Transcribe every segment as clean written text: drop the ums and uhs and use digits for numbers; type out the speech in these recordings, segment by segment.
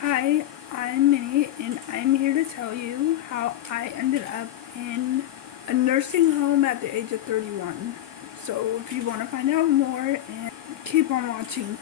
Hi, I'm Minnie, and I'm here to tell you how I ended up in a nursing home at the age of 31. So if you want to find out more, and keep on watching.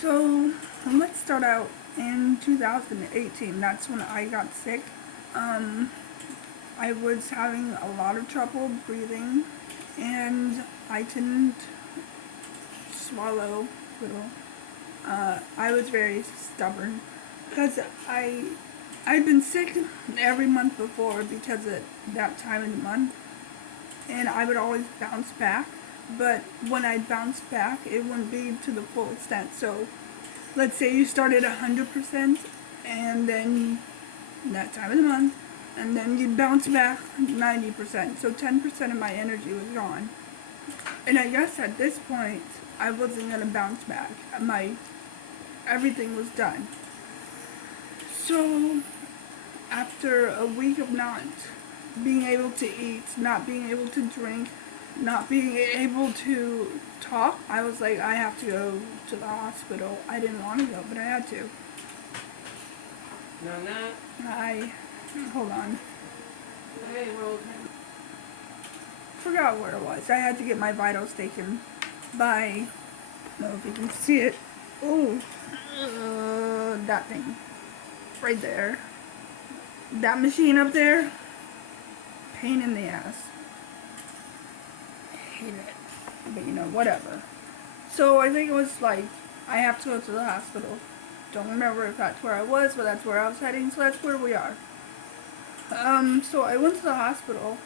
So let's start out in 2018. That's when I got sick. Um, I was having a lot of trouble breathing, and I couldn't swallow little. I was very stubborn because I'd been sick every month before because of that time of the month, and I would always bounce back. But when I'd bounce back, it wouldn't be to the full extent. So let's say you started 100%, and then that time of the month, and then you bounce back 90%. So 10% of my energy was gone. And I guess at this point, I wasn't gonna bounce back. Everything was done. So after a week of not being able to eat, not being able to drink, not being able to talk, I was like, I have to go to the hospital. I didn't want to go, but I had to. Hold on. Forgot where it was. I had to get my vitals taken by, I don't know if you can see it. Oh, that thing. Right there. That machine up there, pain in the ass. I hate it. But whatever. So I think it was like, I have to go to the hospital. Don't remember if that's where I was, but that's where I was heading, so that's where we are. So I went to the hospital,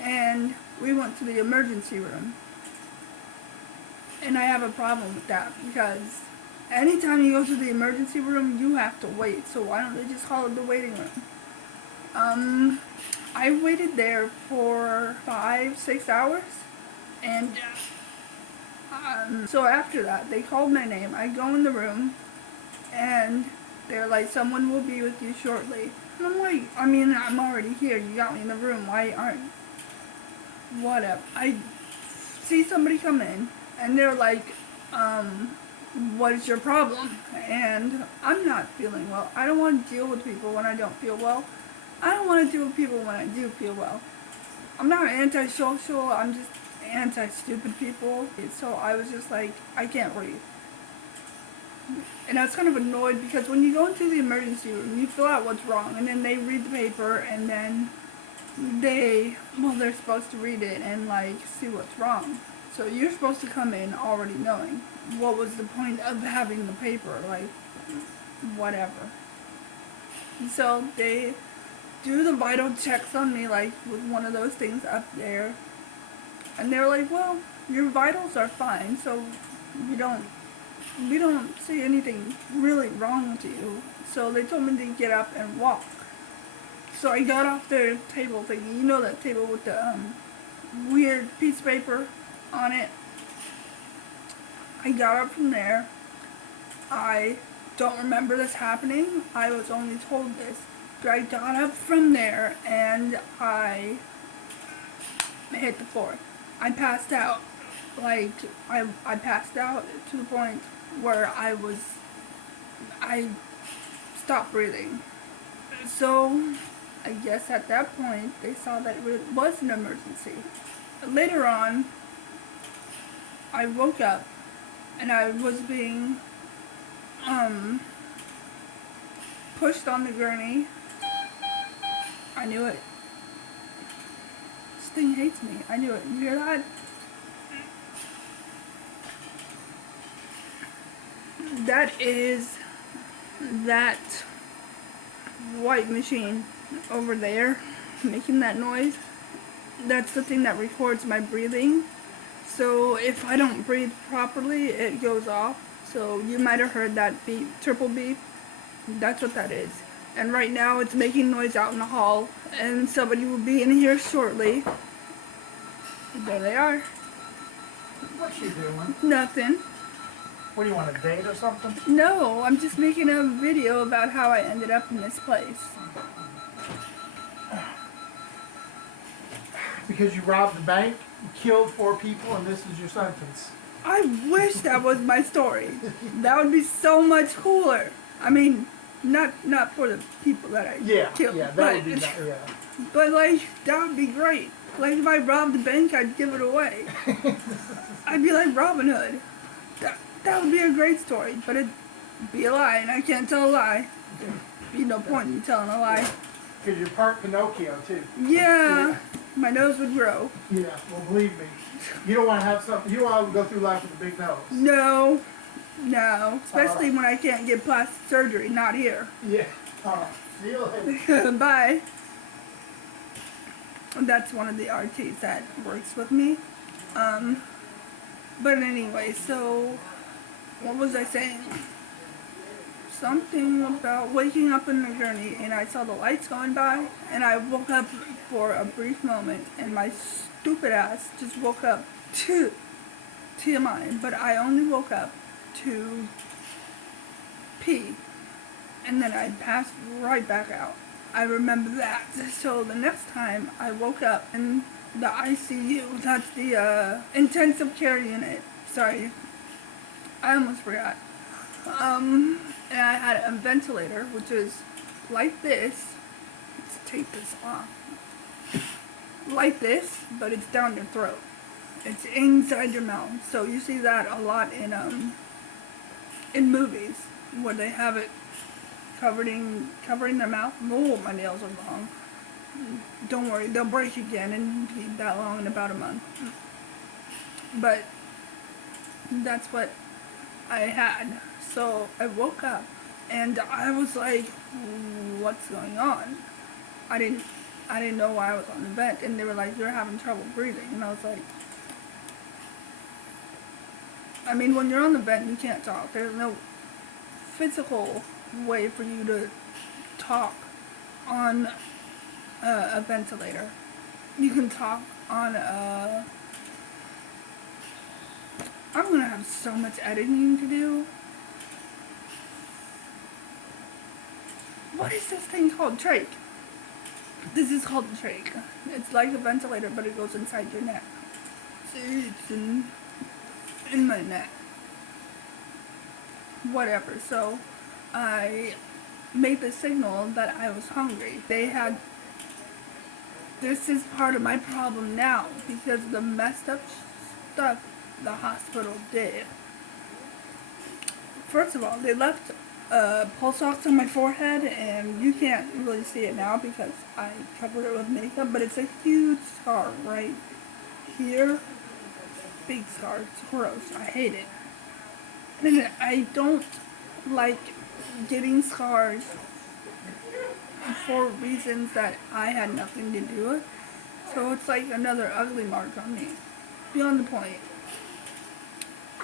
and we went to the emergency room. And I have a problem with that, because anytime you go to the emergency room, you have to wait. So why don't they just call it the waiting room? I waited there for 5-6 hours, and so after that, they called my name. I go in the room, and they're like, someone will be with you shortly. And I'm like, I'm already here. You got me in the room. Why aren't... Whatever. I see somebody come in, and they're like, what is your problem? And I'm not feeling well. I don't want to deal with people when I don't feel well. I don't want to deal with people when I do feel well. I'm not antisocial, I'm just anti-stupid people. So I was just like, I can't breathe. And I was kind of annoyed because when you go into the emergency room, you fill out what's wrong, and then they read the paper, and then they're supposed to read it and like see what's wrong. So you're supposed to come in already knowing. What was the point of having the paper? Like, whatever. So they do the vital checks on me, like with one of those things up there, and they're like, well, your vitals are fine, so we don't see anything really wrong with you. So they told me to get up and walk. So I got off the table thing. You know that table with the weird piece of paper on it? I got up from there. I don't remember this happening. I was only told this. But I got up from there, and I hit the floor. I passed out. Like, I passed out to the point where I stopped breathing. So I guess at that point they saw that it was an emergency. Later on, I woke up, and I was being pushed on the gurney. I knew it. This thing hates me. I knew it. You hear that? That is that white machine over there making that noise. That's the thing that records my breathing. So if I don't breathe properly, it goes off. So you might have heard that beep, triple beep. That's what that is. And right now it's making noise out in the hall, and somebody will be in here shortly. There they are. What's she doing? Nothing. What do you want, a date or something? No, I'm just making a video about how I ended up in this place. Because you robbed the bank, you killed 4 people, and this is your sentence. I wish that was my story. That would be so much cooler. I mean, not for the people that I killed, that but would be nice, yeah. but like that would be great. Like if I robbed a bank, I'd give it away. I'd be like Robin Hood. That would be a great story, but it'd be a lie, and I can't tell a lie. There'd be no point in me telling a lie. Because you're part Pinocchio, too. Yeah, my nose would grow. Yeah, well, believe me. You don't want to have something, you don't want to go through life with a big nose. No, especially when I can't get plastic surgery, not here. Yeah. See you later. Bye. That's one of the RTs that works with me. But anyway, so what was I saying? Something about waking up in the journey, and I saw the lights going by, and I woke up for a brief moment, and my stupid ass just woke up to TMI, but I only woke up to pee, and then I passed right back out. I remember that. So the next time I woke up in the ICU, that's the intensive care unit. Sorry, I almost forgot. And I had a ventilator, which is like this. Let's take this off. Like this, but it's down your throat. It's inside your mouth. So you see that a lot in movies where they have it covering their mouth. Oh, my nails are long. Don't worry, they'll break again and be that long in about a month. But that's what I had. So I woke up and I was like, what's going on? I didn't know why I was on the vent, and they were like, you're having trouble breathing. And I was like, I mean, when you're on the vent, you can't talk. There's no physical way for you to talk on a ventilator. You can talk on a... I'm gonna have so much editing to do. What is this thing called? Trach. This is called the trach. It's like a ventilator, but it goes inside your neck. So it's in my neck. Whatever. So I made the signal that I was hungry. This is part of my problem now because the messed up stuff the hospital did. First of all, they left pulse ox on my forehead, and you can't really see it now because I covered it with makeup, but it's a huge scar right here. Big scar. It's gross. I hate it. And I don't like getting scars for reasons that I had nothing to do with. So it's like another ugly mark on me. Beyond the point.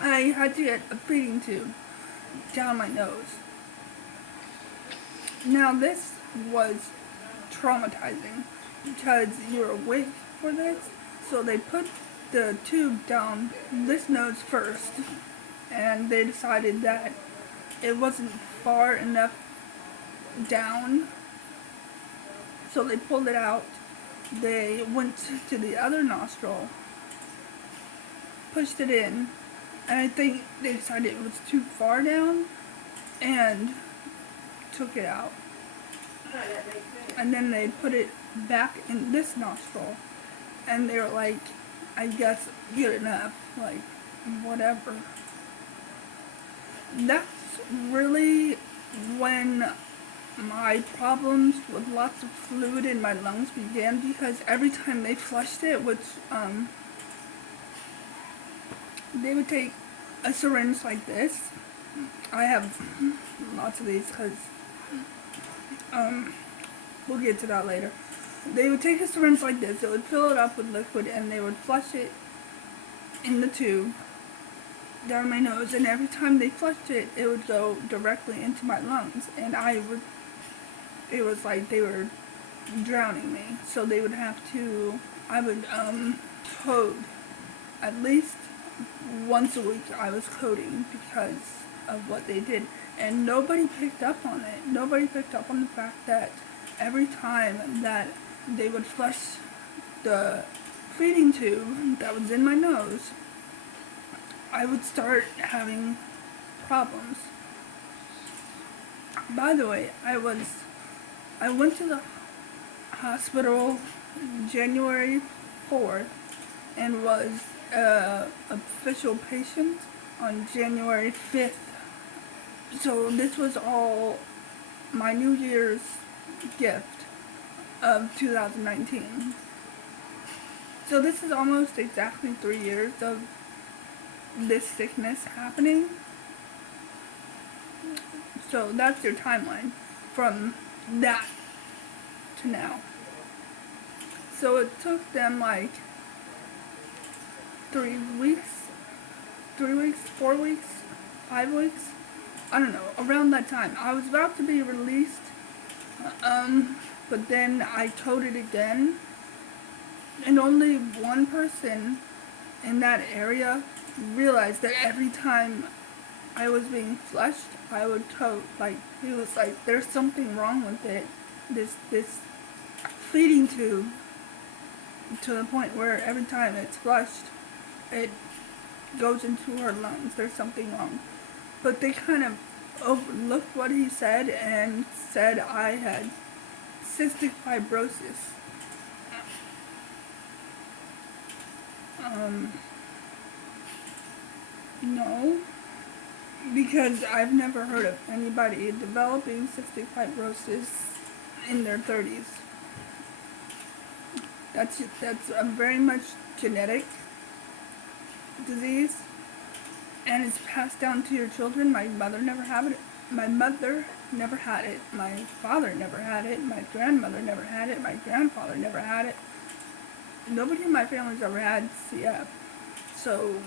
I had to get a feeding tube down my nose. Now this was traumatizing because you're awake for this. So they put the tube down this nose first, and they decided that it wasn't far enough down. So they pulled it out. They went to the other nostril, pushed it in, and I think they decided it was too far down and took it out. And then they put it back in this nostril, and they were like, I guess good enough, like, whatever. That's really when my problems with lots of fluid in my lungs began, because every time they flushed it, which they would take a syringe like this. I have lots of these because we'll get to that later. They would take a syringe like this, it would fill it up with liquid, and they would flush it in the tube down my nose, and every time they flushed it, it would go directly into my lungs, and it was like they were drowning me. So they would have to, I would code at least once a week. I was coding because of what they did, and nobody picked up on it. Nobody picked up on the fact that every time that they would flush the feeding tube that was in my nose, I would start having problems. By the way, I went to the hospital January 4th and was official patient on January 5th. So this was all my New Year's gift of 2019. So this is almost exactly 3 years of this sickness happening. So that's your timeline from that to now. So it took them like 3 weeks, 4 weeks, 5 weeks, I don't know, around that time. I was about to be released, but then I coded again, and only one person in that area realized that every time I was being flushed, I would code, like, he was like, there's something wrong with it, this feeding tube, to the point where every time it's flushed, it goes into her lungs, there's something wrong. But they kind of overlooked what he said and said I had cystic fibrosis. No, because I've never heard of anybody developing cystic fibrosis in their 30s. That's a very much genetic disease, and it's passed down to your children. My mother never had it. My mother never had it. My father never had it. My grandmother never had it. My grandfather never had it. Nobody in my family's ever had CF. So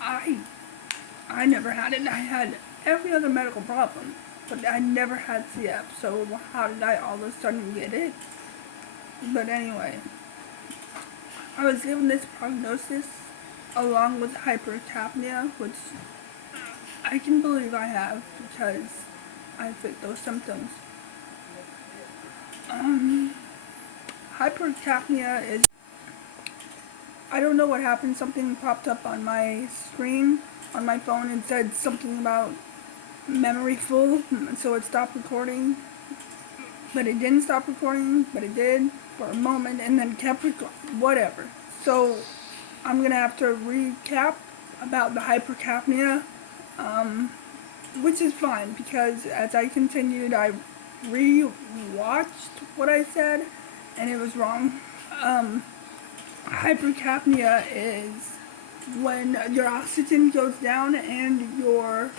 I never had it, and I had every other medical problem, but I never had CF. So how did I all of a sudden get it? But anyway, I was given this prognosis along with hypercapnia, which I can believe I have because I fit those symptoms. Hypercapnia is, I don't know what happened, something popped up on my screen on my phone and said something about memory full, so it stopped recording, but it didn't stop recording, but it did for a moment and then kept recording, whatever. So I'm gonna have to recap about the hypercapnia, which is fine because as I continued, I re-watched what I said and it was wrong. Hypercapnia is when your oxygen goes down and your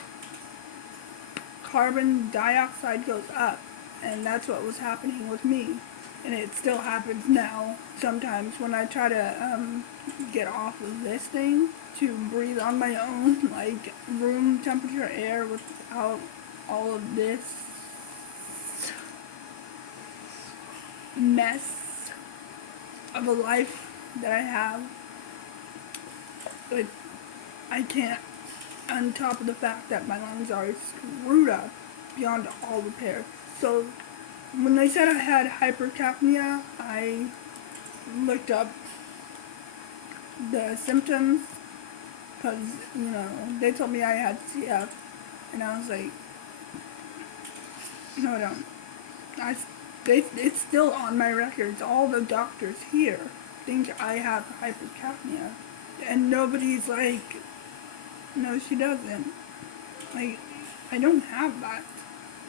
carbon dioxide goes up, and that's what was happening with me, and it still happens now sometimes when I try to get off of this thing to breathe on my own, like room temperature air without all of this mess of a life that I have. But I can't, on top of the fact that my lungs are screwed up beyond all repair. So when they said I had hypercapnia, I looked up the symptoms because, you know, they told me I had CF, and I was like, no, I don't. It's still on my records. All the doctors here think I have hypercapnia, and nobody's like, no, she doesn't. Like, I don't have that.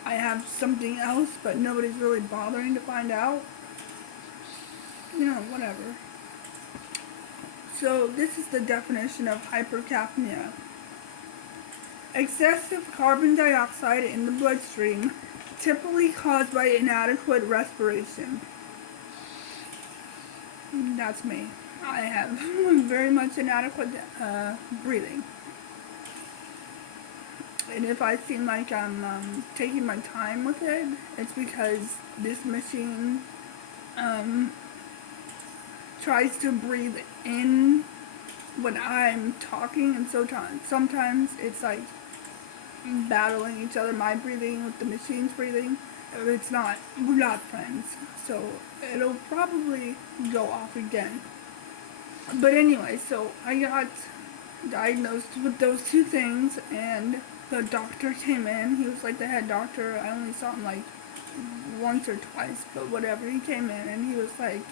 I have something else, but nobody's really bothering to find out. You know, whatever. So this is the definition of hypercapnia. Excessive carbon dioxide in the bloodstream, typically caused by inadequate respiration. That's me. I have very much inadequate breathing. And if I seem like I'm taking my time with it, it's because this machine tries to breathe in when I'm talking, and so sometimes it's like battling each other, my breathing with the machine's breathing. It's not, we're not friends, so it'll probably go off again. But anyway, so I got diagnosed with those two things, and the doctor came in. He was like the head doctor. I only saw him like once or twice, but whatever. He came in and he was like,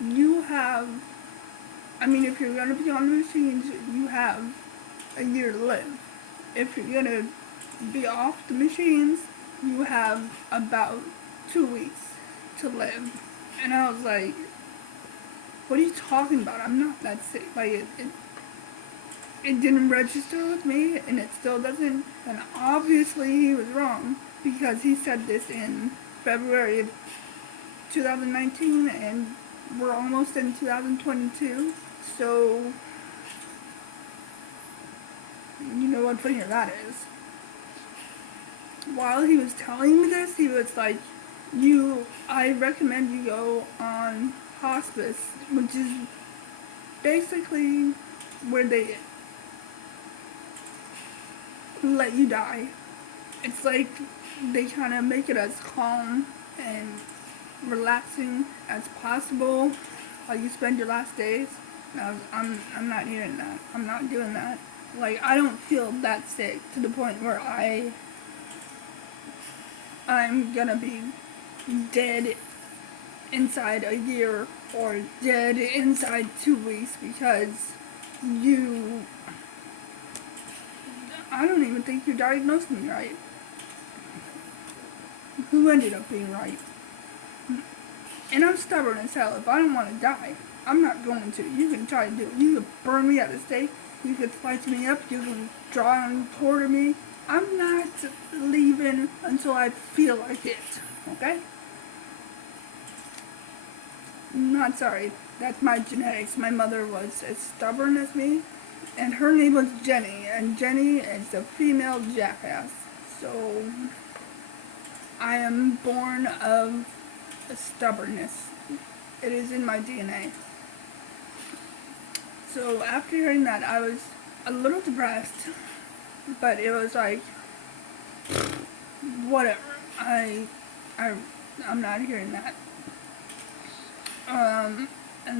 you have, I mean, if you're gonna be on the machines, you have a year to live. If you're gonna be off the machines, you have about 2 weeks to live. And I was like, what are you talking about? I'm not that sick. Like, it didn't register with me, and it still doesn't. And obviously he was wrong, because he said this in February of 2019, and we're almost in 2022. So, you know what funny that is. While he was telling me this, he was like, I recommend you go on hospice, which is basically where they let you die. It's like they kind of make it as calm and relaxing as possible while you spend your last days. No, I'm not hearing that. I'm not doing that. Like, I don't feel that sick to the point where I'm gonna be dead inside a year or dead inside 2 weeks because I don't even think you diagnosed me right. Who ended up being right? And I'm stubborn as hell. If I don't want to die, I'm not going to. You can try to do it. You can burn me at the stake. You can slice me up. You can draw and quarter me. I'm not leaving until I feel like it. Okay? I'm not sorry. That's my genetics. My mother was as stubborn as me. And her name was Jenny. And Jenny is a female jackass. So, I am born of stubbornness. It is in my DNA. So after hearing that, I was a little depressed, but it was like, whatever. I'm not hearing that. And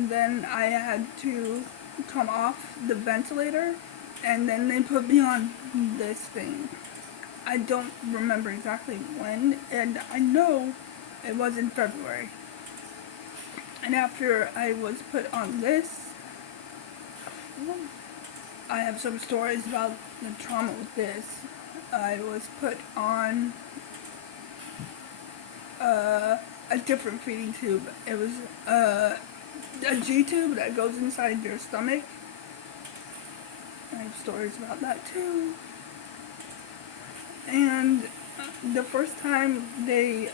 then I had to come off the ventilator, and then they put me on this thing. I don't remember exactly when, and I know it was in February. And after I was put on this, I have some stories about the trauma with this. I was put on a different feeding tube. It was a G-tube that goes inside your stomach. I have stories about that too. And the first time the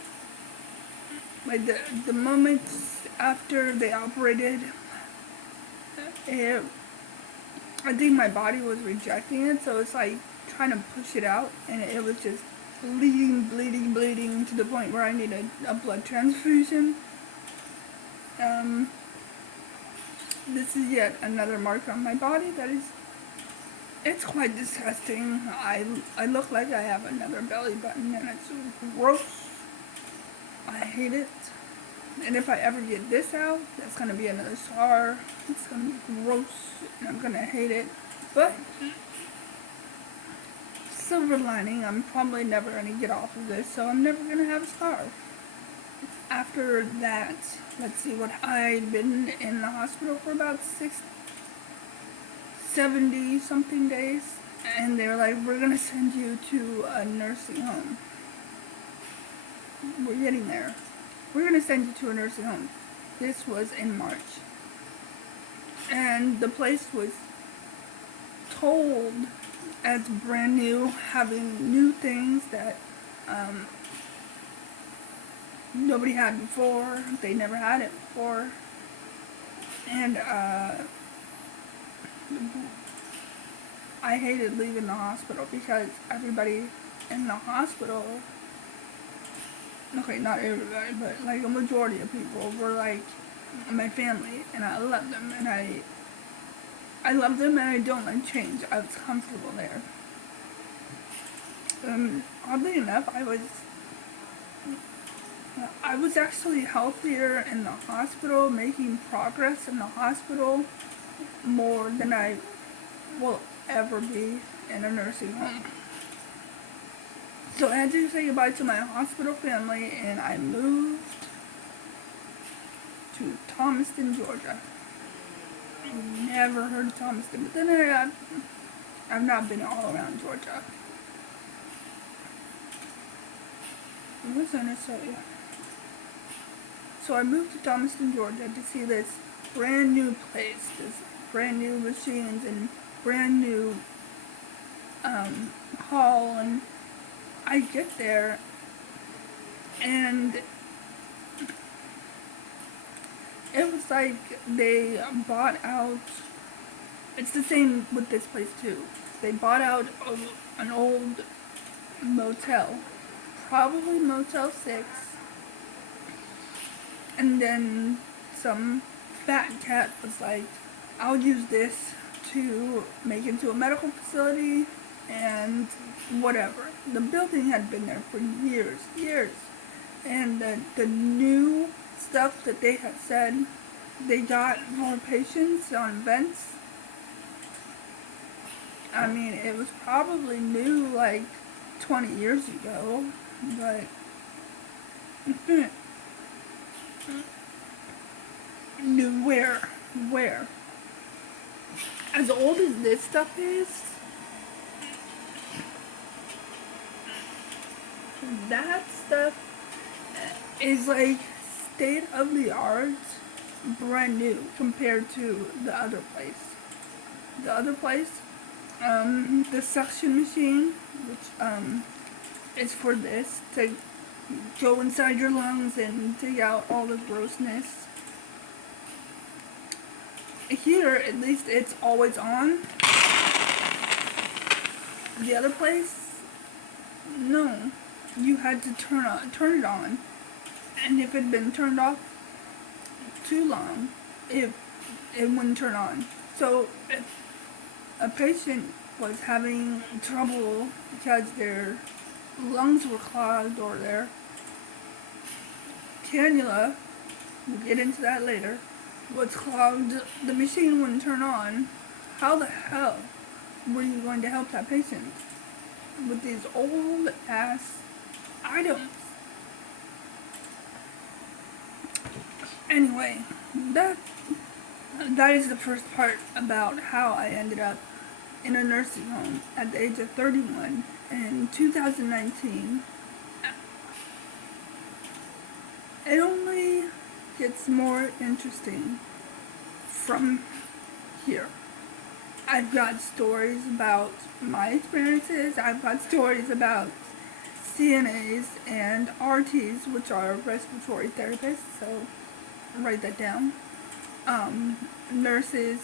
moments after they operated, I think my body was rejecting it, so it's like trying to push it out, and it was just bleeding to the point where I needed a blood transfusion. This is yet another mark on my body that is, it's quite disgusting. I look like I have another belly button, and it's gross. I hate it. And if I ever get this out, that's going to be another scar. It's going to be gross, and I'm going to hate it. But, silver lining, I'm probably never going to get off of this, so I'm never going to have a scar. After that, let's see what I'd been in the hospital for about 70 something days, and they were like, we're going to send you to a nursing home. We're getting there. We're going to send you to a nursing home. This was in March. And the place was told as brand new, having new things that nobody had before. They never had it before. And I hated leaving the hospital because everybody in the hospital, okay, not everybody, but like a majority of people were like my family, and I loved them, and I love them, and I don't like change. I was comfortable there. Oddly enough, I was actually healthier in the hospital, making progress in the hospital more than I will ever be in a nursing home. So I had to say goodbye to my hospital family, and I moved to Thomaston, Georgia. Never heard of Thomaston, but then I've not been all around Georgia. What's in Minnesota? So I moved to Thomaston, Georgia to see this brand new place, this brand new machines and brand new hall, and I get there and it was like they bought out, it's the same with this place too. They bought out an old motel, probably Motel 6, and then some fat cat was like, I'll use this to make into a medical facility and whatever. The building had been there for years. And the new stuff that they had said they got more patients on vents, I mean, it was probably new like 20 years ago, but new where? As old as this stuff is, that stuff is like state of the art, brand new compared to the other place. The other place, the suction machine, which is for this, to go inside your lungs and dig out all the grossness. Here, at least, it's always on. The other place, no. You had to turn it on. And if it had been turned off too long, it wouldn't turn on. So if a patient was having trouble because their lungs were clogged or their cannula, we'll get into that later, was clogged, the machine wouldn't turn on. How the hell were you going to help that patient with these old ass items? Anyway, that is the first part about how I ended up in a nursing home at the age of 31 in 2019. It only gets more interesting from here. I've got stories about my experiences. I've got stories about CNAs and RTs, which are respiratory therapists, so write that down. Nurses.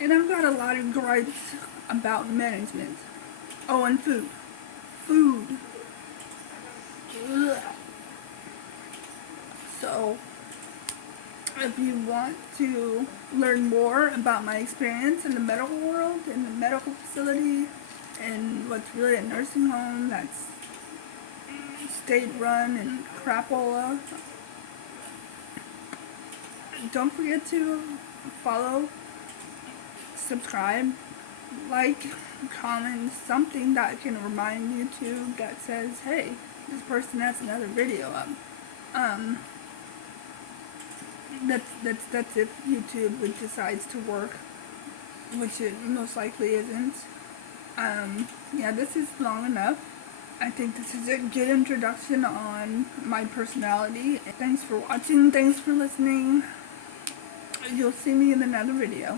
And I've got a lot of gripes about management. Oh, and food. Ugh. So, if you want to learn more about my experience in the medical world, in the medical facility, and what's really a nursing home that's state-run and crapola, don't forget to follow, subscribe, like, comment, something that can remind YouTube that says, hey, this person has another video up. That's if YouTube decides to work, which it most likely isn't. Yeah, this is long enough. I think this is a good introduction on my personality. Thanks for watching, thanks for listening. You'll see me in another video.